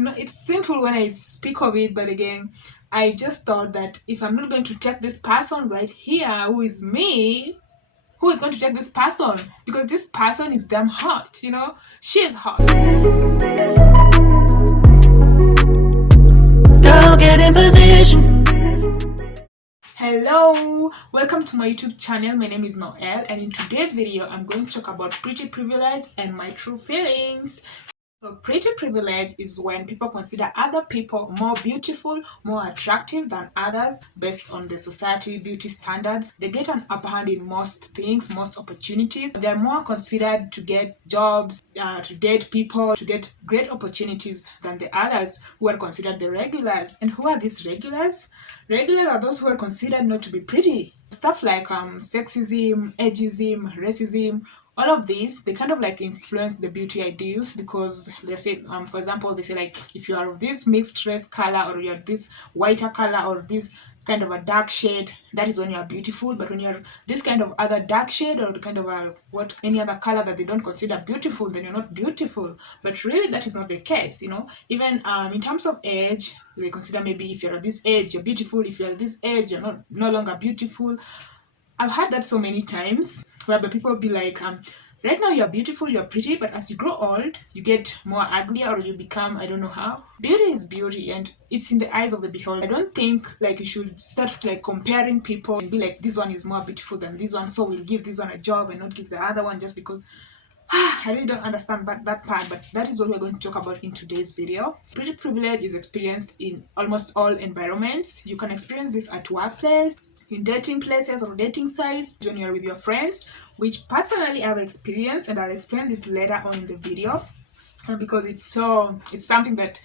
No, it's simple when I speak of it, but again, I just thought that if I'm not going to take this person right here, who is me, who is going to take this person? Because this person is damn hot, She is hot. Girl, get in position. Hello, welcome to my YouTube channel. My name is Noel, and in today's video, I'm going to talk about pretty privilege and my true feelings. So pretty privilege is when people consider other people more beautiful, more attractive than others based on the society beauty standards. They get an upper hand in most things, most opportunities. They're more considered to get jobs, to date people, to get great opportunities than the others who are considered the regulars. And who are these regulars? Regulars are those who are considered not to be pretty. Stuff like sexism, ageism, racism, all of these, they kind of like influence the beauty ideals, because they say, for example, they say like, if you are this mixed race color, or you're this whiter color, or this kind of a dark shade, that is when you're beautiful. But when you're this kind of other dark shade, or kind of any other color that they don't consider beautiful, then you're not beautiful. But really, that is not the case, Even in terms of age, they consider maybe if you're at this age, you're beautiful. If you're at this age, you're no longer beautiful. I've had that so many times, where people be like, right now you're beautiful, you're pretty, but as you grow old, you get more ugly, or you become, I don't know how. Beauty is beauty, and it's in the eyes of the beholder. I don't think like you should start like comparing people and be like, this one is more beautiful than this one, so we'll give this one a job and not give the other one just because. I really don't understand that part, but that is what we're going to talk about in today's video. Pretty privilege is experienced in almost all environments. You can experience this at workplace, in dating places or dating sites, when you're with your friends, which personally I've experienced, and I'll explain this later on in the video, because it's something that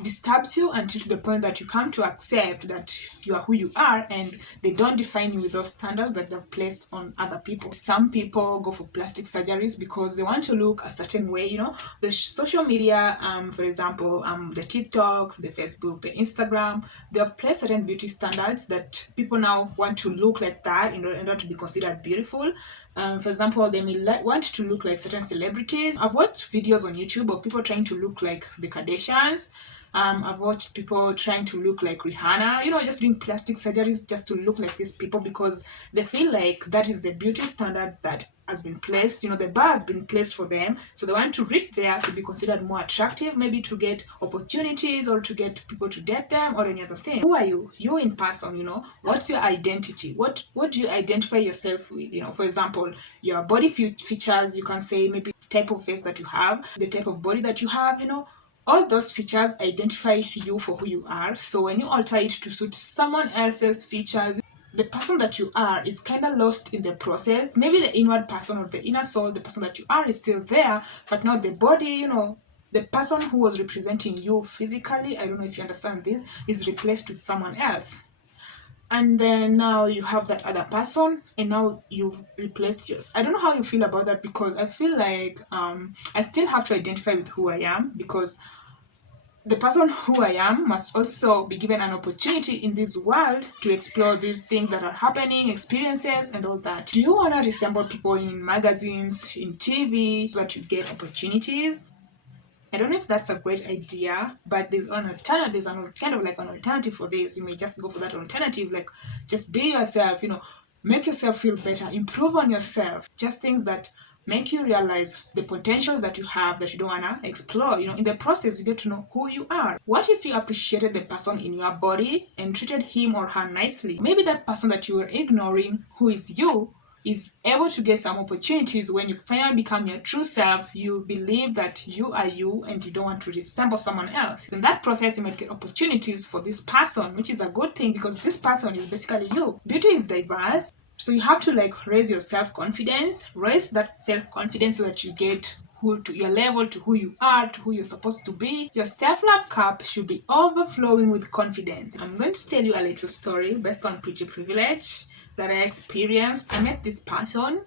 disturbs you until to the point that you come to accept that you are who you are, and they don't define you with those standards that they've placed on other people. Some people go for plastic surgeries because they want to look a certain way. The social media, for example, the TikToks, the Facebook, the Instagram, they've placed certain beauty standards that people now want to look like that in order to be considered beautiful. For example, they may want to look like certain celebrities. I've watched videos on YouTube of people trying to look like the Kardashians. I've watched people trying to look like Rihanna, just doing plastic surgeries just to look like these people, because they feel like that is the beauty standard that has been placed, the bar has been placed for them. So they want to reach there to be considered more attractive, maybe to get opportunities, or to get people to date them, or any other thing. Who are you? You in person, what's your identity? What do you identify yourself with? For example, your body features, you can say maybe the type of face that you have, the type of body that you have, all those features identify you for who you are. So when you alter it to suit someone else's features, the person that you are is kind of lost in the process. Maybe the inward person, or the inner soul, the person that you are, is still there, but now the body, the person who was representing you physically, I don't know if you understand this, is replaced with someone else. And then now you have that other person, and now you've replaced yours. I don't know how you feel about that, because I feel like I still have to identify with who I am, because the person who I am must also be given an opportunity in this world to explore these things that are happening, experiences, and all that. Do you want to resemble people in magazines, in TV, so that you get opportunities? I don't know if that's a great idea, but there's an alternative. There's kind of like an alternative for this. You may just go for that alternative, like just be yourself, make yourself feel better, improve on yourself. Just things that make you realize the potentials that you have that you don't want to explore. In the process, you get to know who you are. What if you appreciated the person in your body and treated him or her nicely? Maybe that person that you were ignoring, who is you, is able to get some opportunities. When you finally become your true self, you believe that you are you and you don't want to resemble someone else. In that process, you might get opportunities for this person, which is a good thing, because this person is basically you. Beauty is diverse, so you have to raise your self-confidence, raise that self-confidence so that you get to your level, to who you are, to who you're supposed to be. Your self-love cup should be overflowing with confidence. I'm going to tell you a little story based on pretty privilege that I experienced. I met this person,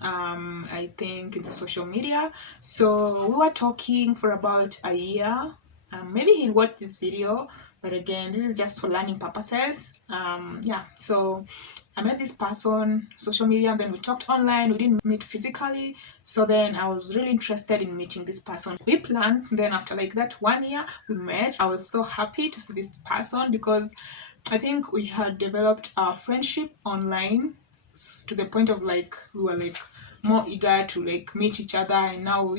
I think in the social media. So we were talking for about a year. Maybe he'll watch this video. but again, this is just for learning purposes. Yeah, so I met this person social media, and then we talked online. We didn't meet physically, so then I was really interested in meeting this person. We planned, then after like that 1 year we met. I was so happy to see this person because I think we had developed our friendship online to the point of like we were like more eager to like meet each other, and now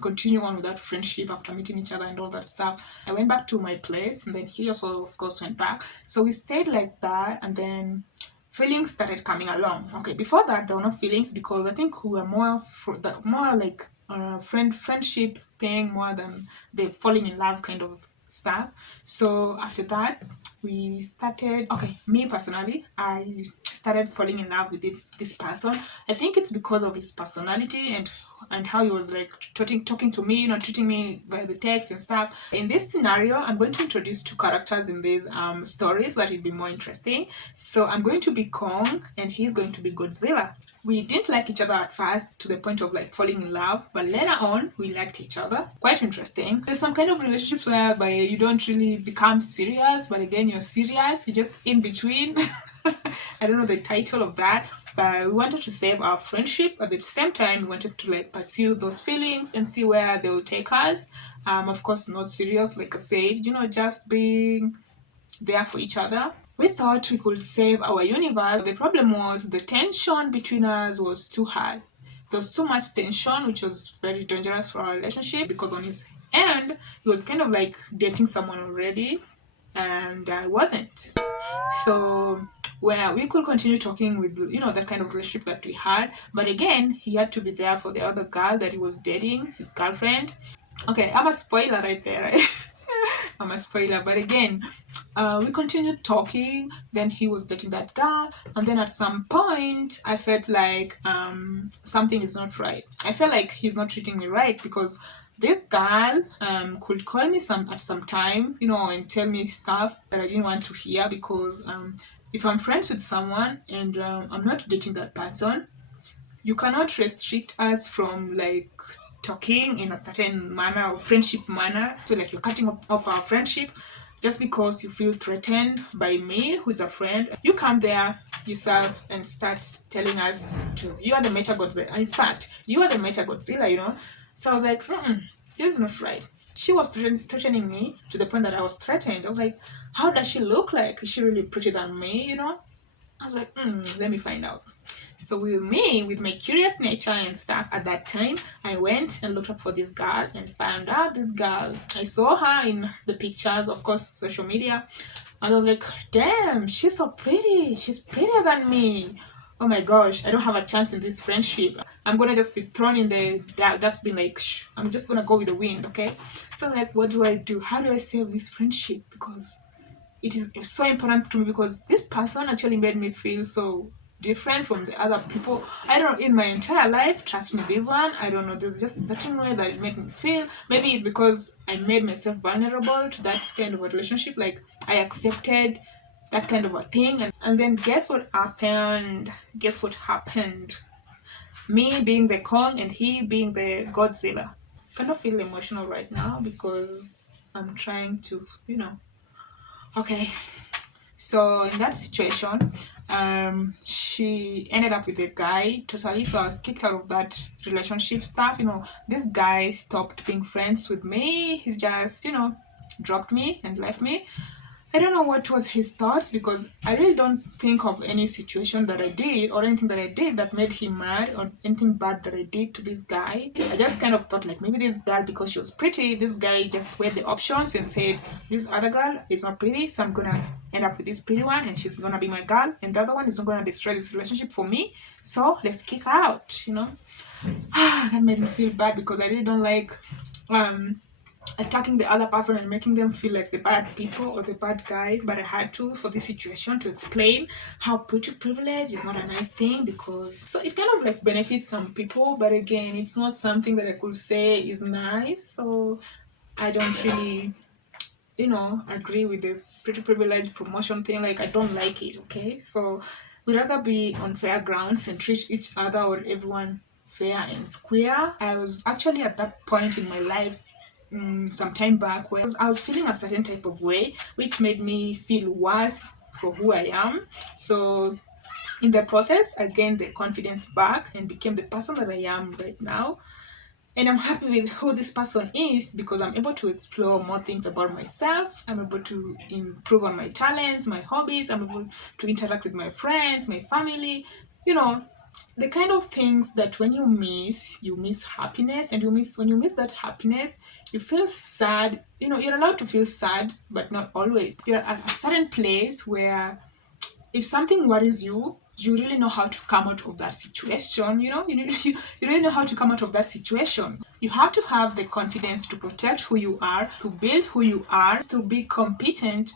continue on with that friendship after meeting each other and all that stuff. I went back to my place, and then he also of course went back, so we stayed like that, and then feelings started coming along. Okay, before that there were no feelings because I think we were more for the more like friendship thing more than the falling in love kind of stuff. So after that we started, okay, me personally, I started falling in love with this person. I think it's because of his personality and how he was like talking to me, treating me by the text and stuff. In this scenario, I'm going to introduce two characters in these stories that will be more interesting. So I'm going to be Kong and he's going to be Godzilla. We didn't like each other at first to the point of like falling in love, but later on we liked each other. Quite interesting. There's some kind of relationships whereby you don't really become serious, but again you're serious, you're just in between. I don't know the title of that, but we wanted to save our friendship. At the same time, we wanted to like pursue those feelings and see where they will take us. Of course, not serious, like I said, just being there for each other. We thought we could save our universe. The problem was the tension between us was too high. There was too much tension, which was very dangerous for our relationship because on his end, he was kind of like dating someone already, and I wasn't. So where we could continue talking with the kind of relationship that we had, but again he had to be there for the other girl that he was dating, his girlfriend. Okay, I'm a spoiler right there, right? I'm a spoiler, but again, we continued talking. Then he was dating that girl, and then at some point, I felt like something is not right. I felt like he's not treating me right because this girl could call me at some time, and tell me stuff that I didn't want to hear because if I'm friends with someone and I'm not dating that person, you cannot restrict us from like talking in a certain manner or friendship manner. So like you're cutting off our friendship just because you feel threatened by me, who's a friend. You come there yourself and start telling us you are the Mecha Godzilla. In fact, you are the Mecha Godzilla. So I was like, this is not right. She was threatening me to the point that I was threatened. I was like, how does she look like? Is she really prettier than me? I was like, let me find out. So with me, with my curious nature and stuff at that time, I went and looked up for this girl and found out this girl. I saw her in the pictures, of course, social media. And I was like, damn, she's so pretty. She's prettier than me. Oh my gosh, I don't have a chance in this friendship. I'm gonna just be thrown in the dustbin like, shh, I'm just gonna go with the wind, okay? So like, what do I do? How do I save this friendship? Because it is so important to me because this person actually made me feel so different from the other people. I don't know, in my entire life, trust me, this one, I don't know, there's just a certain way that it made me feel. Maybe it's because I made myself vulnerable to that kind of a relationship, like I accepted that kind of a thing, and then guess what happened? Me being the Kong and he being the Godzilla. I kind of feel emotional right now because I'm trying to, okay. So in that situation, she ended up with a guy totally. So I was kicked out of that relationship stuff. This guy stopped being friends with me. He's just, dropped me and left me. I don't know what was his thoughts because I really don't think of any situation that I did or anything that I did that made him mad or anything bad that I did to this guy. I just kind of thought like maybe this girl, because she was pretty, this guy just weighed the options and said this other girl is not pretty, so I'm gonna end up with this pretty one and she's gonna be my girl, and the other one is not gonna destroy this relationship for me, so let's kick her out. That made me feel bad because I really don't like attacking the other person and making them feel like the bad people or the bad guy, but I had to for this situation to explain how pretty privilege is not a nice thing, because so it kind of like benefits some people, but again it's not something that I could say is nice. So I don't really agree with the pretty privilege promotion thing. Like I don't like it. Okay, so we'd rather be on fair grounds and treat each other or everyone fair and square. I was actually at that point in my life some time back where I was feeling a certain type of way, which made me feel worse for who I am. So in the process, I gained the confidence back and became the person that I am right now. And I'm happy with who this person is because I'm able to explore more things about myself. I'm able to improve on my talents, my hobbies. I'm able to interact with my friends, my family. You know, the kind of things that when you miss happiness, and when you miss that happiness, you feel sad. You know, you're allowed to feel sad, but not always. You're at a certain place where if something worries you, you really know how to come out of that situation. You really know how to come out of that situation. You have to have the confidence to protect who you are, to build who you are, to be competent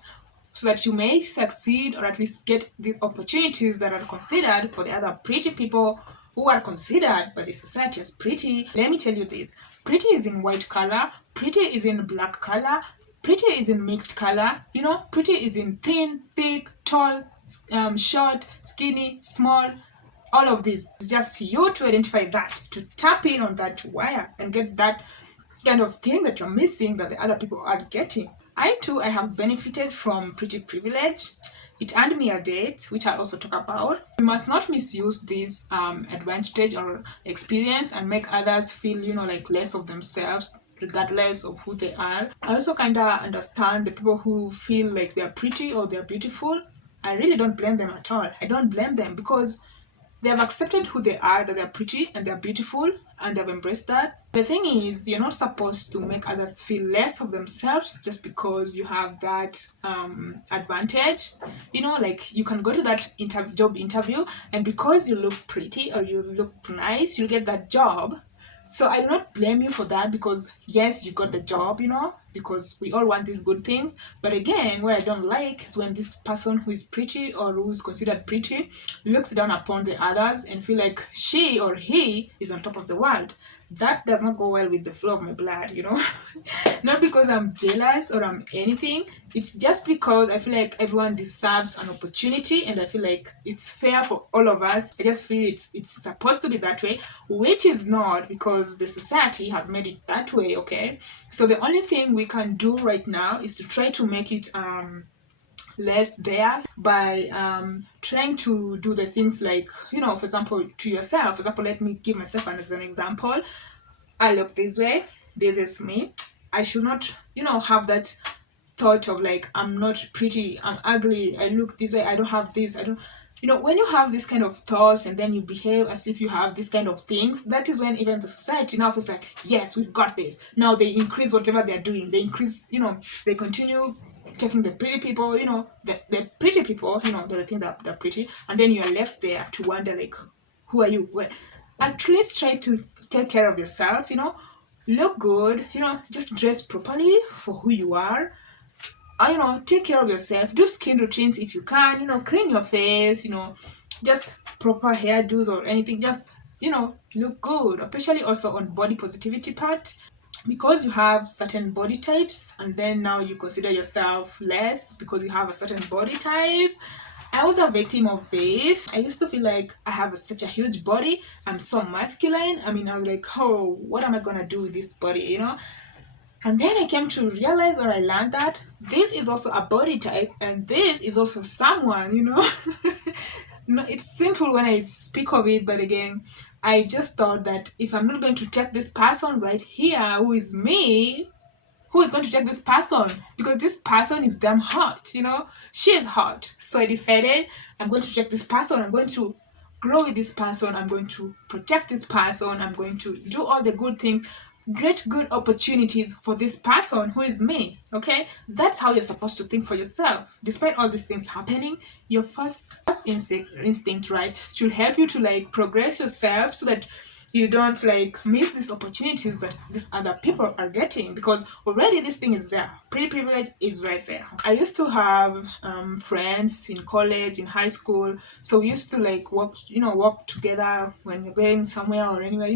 so that you may succeed or at least get these opportunities that are considered for the other pretty people who are considered by the society as pretty. Let me tell you this: pretty is in white color, pretty is in black color, pretty is in mixed color. Pretty is in thin, thick, tall, short, skinny, small. All of this. It's just you to identify that, to tap in on that wire and get that kind of thing that you're missing that the other people are getting. I have benefited from pretty privilege. It earned me a date, which I also talk about. We must not misuse this advantage or experience and make others feel, like less of themselves, regardless of who they are. I also kind of understand the people who feel like they're pretty or they're beautiful. I really don't blame them at all. I don't blame them because they have accepted who they are, that they're pretty and they're beautiful, and they've embraced that. The thing is, you're not supposed to make others feel less of themselves just because you have that advantage. Like you can go to that job interview, and because you look pretty or you look nice, you get that job. So I do not blame you for that because yes, you got the job, because we all want these good things. But again, what I don't like is when this person who is pretty or who's considered pretty looks down upon the others and feel like she or he is on top of the world. That does not go well with the flow of my blood. Not because I'm jealous or I'm anything. It's just because I feel like everyone deserves an opportunity, and I feel like it's fair for all of us. I just feel it's supposed to be that way, which is not, because the society has made it that way. Okay, so the only thing we can do right now is to try to make it less there by trying to do the things like, for example, to yourself. For example, let me give myself as an example. I look this way, this is me. I should not, have that thought of like, I'm not pretty, I'm ugly, I look this way, I don't have this, I don't. When you have this kind of thoughts and then you behave as if you have this kind of things, that is when even the society now feels like, yes, we've got this. Now they increase whatever they're doing. They increase, they continue taking the pretty people, the pretty people, they think that they're pretty. And then you're left there to wonder like, who are you? Well, at least try to take care of yourself, look good, just dress properly for who you are. Take care of yourself, do skin routines if you can, clean your face, just proper hairdos or anything, just look good, especially also on body positivity part, because you have certain body types and then now you consider yourself less because you have a certain body type. I was a victim of this. I used to feel like I have such a huge body, I'm so masculine. I was like, oh, what am I gonna do with this body, And then I came to realize, or I learned that this is also a body type and this is also someone, No, it's simple when I speak of it, but again, I just thought that if I'm not going to take this person right here, who is me, who is going to take this person? Because this person is damn hot, She is hot. So I decided I'm going to take this person, I'm going to grow with this person, I'm going to protect this person, I'm going to do all the good things, get good opportunities for this person who is me. Okay, that's how you're supposed to think for yourself. Despite all these things happening, your first instinct, right, should help you to like progress yourself so that you don't like miss these opportunities that these other people are getting, because already this thing is there. Pretty privilege is right there. I used to have friends in college, in high school, so we used to like walk together when you're going somewhere or anywhere,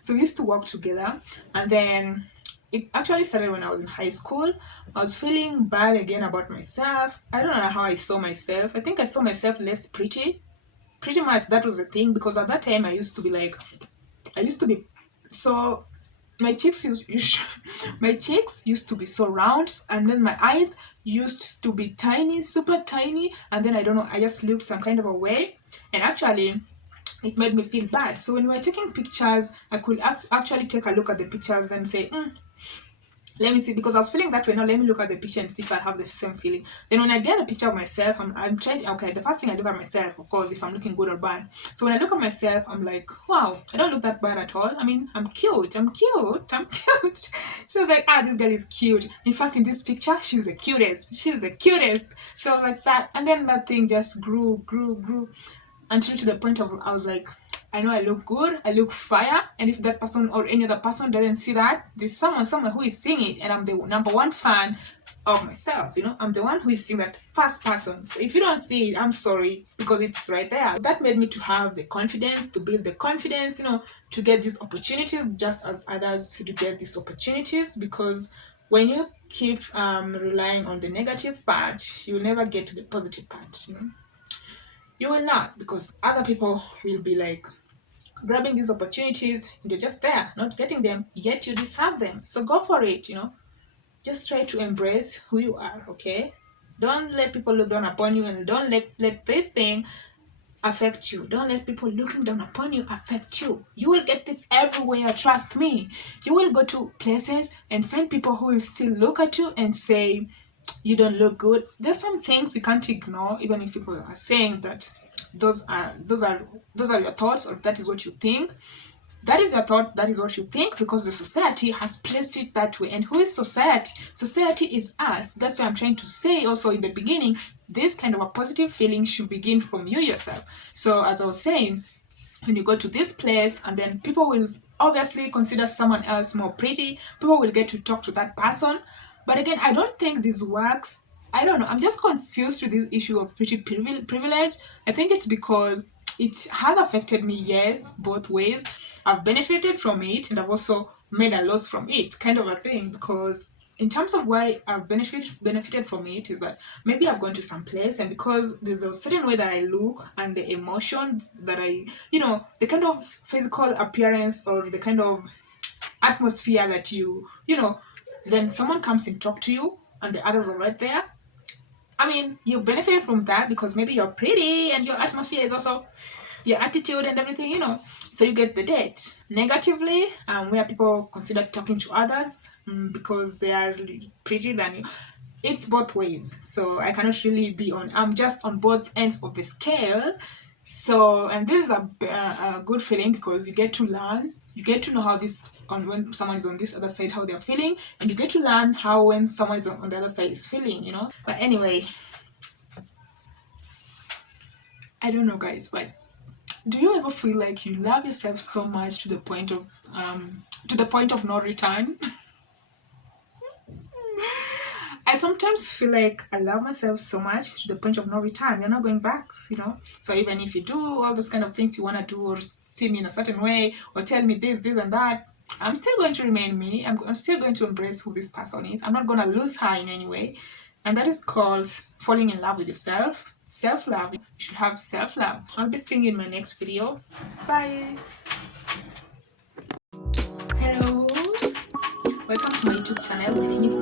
so we used to walk together. And then it actually started when I was in high school. I was feeling bad again about myself. I don't know how I saw myself. I think I saw myself less pretty. Pretty much that was the thing, because at that time I used to be so my cheeks my cheeks used to be so round, and then my eyes used to be tiny, super tiny, and then I don't know, I just looked some kind of a way, and actually it made me feel bad. So when we were taking pictures, I could actually take a look at the pictures and say, let me see, because I was feeling that way. Now let me look at the picture and see if I have the same feeling. Then when I get a picture of myself, I'm trying. Okay, the first thing I look at myself, of course, if I'm looking good or bad. So when I look at myself, I'm like, wow, I don't look that bad at all. I mean, I'm cute. I'm cute. I'm cute. So I was like, this girl is cute. In fact, in this picture, she's the cutest. She's the cutest. So I was like that, and then that thing just grew until to the point of I was like, I know I look good, I look fire, and if that person or any other person doesn't see that, there's someone who is seeing it, and I'm the number one fan of myself. I'm the one who is seeing that first person. So if you don't see it, I'm sorry, because it's right there. That made me to have the confidence, to build the confidence, to get these opportunities just as others to get these opportunities. Because when you keep relying on the negative part, you will never get to the positive part. You will not, because other people will be like grabbing these opportunities and you're just there not getting them, yet you deserve them. So go for it. Just try to embrace who you are. Okay, don't let people look down upon you, and don't let this thing affect you. Don't let people looking down upon you affect you. You will get this everywhere, trust me. You will go to places and find people who will still look at you and say you don't look good. There's some things you can't ignore, even if people are saying that those are your thoughts, or that is what you think. That is your thought, that is what you think, because the society has placed it that way. And who is society? Society is us. That's what I'm trying to say also in the beginning. This kind of a positive feeling should begin from you yourself. So as I was saying, when you go to this place, and then people will obviously consider someone else more pretty, people will get to talk to that person. But again, I don't think this works. I don't know, I'm just confused with this issue of pretty privilege. I think it's because it has affected me, yes, both ways. I've benefited from it, and I've also made a loss from it, kind of a thing. Because in terms of why I've benefited from it is that maybe I've gone to some place, and because there's a certain way that I look and the emotions that the kind of physical appearance or the kind of atmosphere that then someone comes and talk to you and the others are right there. I mean, you benefited from that because maybe you're pretty and your atmosphere is also your attitude and everything. So you get the date. Negatively, where people consider talking to others because they are pretty than you. It's both ways. So I cannot really I'm just on both ends of the scale. So, and this is a good feeling, because you get to learn, you get to know how when someone is on this other side, how they're feeling, and you get to learn how when someone is on the other side is feeling. But anyway, I don't know, guys, but do you ever feel like you love yourself so much to the point of no return? I sometimes feel like I love myself so much to the point of no return. You're not going back. So even if you do all those kind of things you want to do, or see me in a certain way, or tell me this and that, I'm still going to remain me. I'm still going to embrace who this person is. I'm not going to lose her in any way. And that is called falling in love with yourself. Self-love. You should have self-love. I'll be seeing you in my next video. Bye. Hello. Welcome to my YouTube channel. My name is